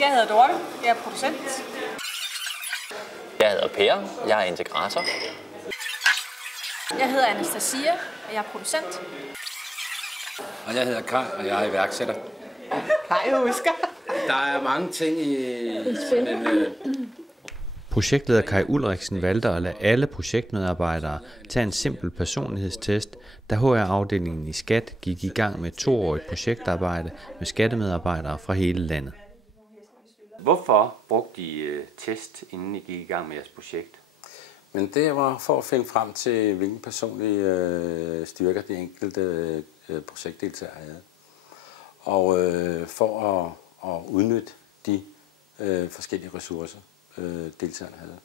Jeg hedder Dorte, jeg er producent. Jeg hedder Per, jeg er integrator. Jeg hedder Anastasia, og jeg er producent. Og jeg hedder Kai, og jeg er iværksætter. Kai husker. Der er mange ting i sådan en... Projektleder Kai Ulriksen valgte at lade alle projektmedarbejdere tage en simpel personlighedstest, da HR-afdelingen i Skat gik i gang med et 2-årigt projektarbejde med skattemedarbejdere fra hele landet. Hvorfor brugte I test, inden I gik i gang med jeres projekt? Men det var for at finde frem til, hvilke personlige styrker de enkelte projektdeltagere havde. Og for at udnytte de forskellige ressourcer, deltagerne havde.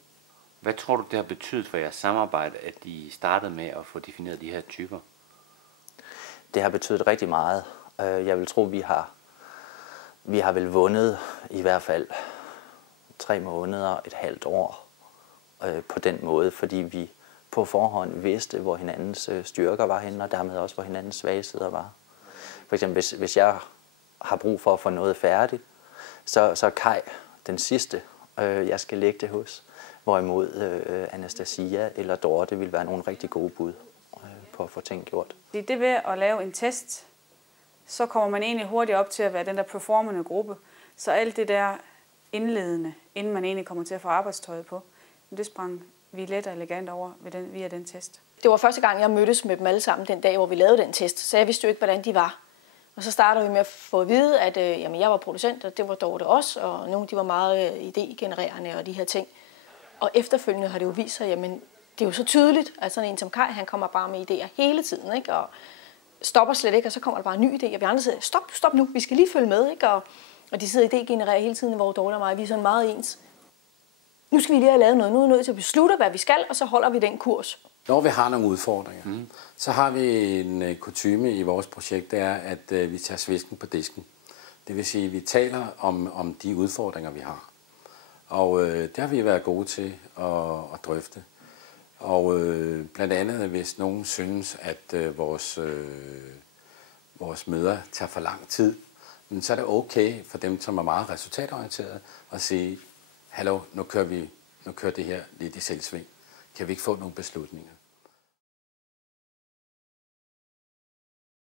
Hvad tror du, det har betydet for jeres samarbejde, at I startede med at få defineret de her typer? Det har betydet rigtig meget. Jeg vil tro, vi har vel vundet i hvert fald 3 måneder, et halvt år på den måde, fordi vi på forhånd vidste, hvor hinandens styrker var henne, og dermed også, hvor hinandens svage sider var. For eksempel, hvis jeg har brug for at få noget færdigt, så er Kai den sidste, jeg skal lægge det hos. Hvorimod Anastasia eller Dorte vil være nogle rigtig gode bud på at få ting gjort. Det ved at lave en test, så kommer man egentlig hurtigt op til at være den der performende gruppe. Så alt det der indledende, inden man egentlig kommer til at få arbejdstøjet på, det sprang vi let og elegant over via den test. Det var første gang, jeg mødtes med dem alle sammen den dag, hvor vi lavede den test, så jeg vidste jo ikke, hvordan de var. Og så startede vi med at få at vide, at jamen, jeg var producent, og det var Dorte også, og nogle de var meget idégenererende og de her ting. Og efterfølgende har det jo vist sig, jamen det er jo så tydeligt, at sådan en som Kai, han kommer bare med idéer hele tiden, ikke? Og stopper slet ikke, og så kommer der bare en ny idé, og vi andre siger, stop nu, vi skal lige følge med, ikke? Og de sidder idégenererer hele tiden, hvor Dorte og mig, vi er sådan meget ens. Nu skal vi lige have lavet noget, nu er vi nødt til at beslutte, hvad vi skal, og så holder vi den kurs. Når vi har nogle udfordringer, så har vi en kutyme i vores projekt, det er, at vi tager svisken på disken. Det vil sige, at vi taler om de udfordringer, vi har. Og det har vi været gode til at drøfte. Og blandt andet, hvis nogen synes, at vores møder tager for lang tid, så er det okay for dem, som er meget resultatorienterede, at sige, hallo, nu kører det her lidt i selvsving. Kan vi ikke få nogle beslutninger?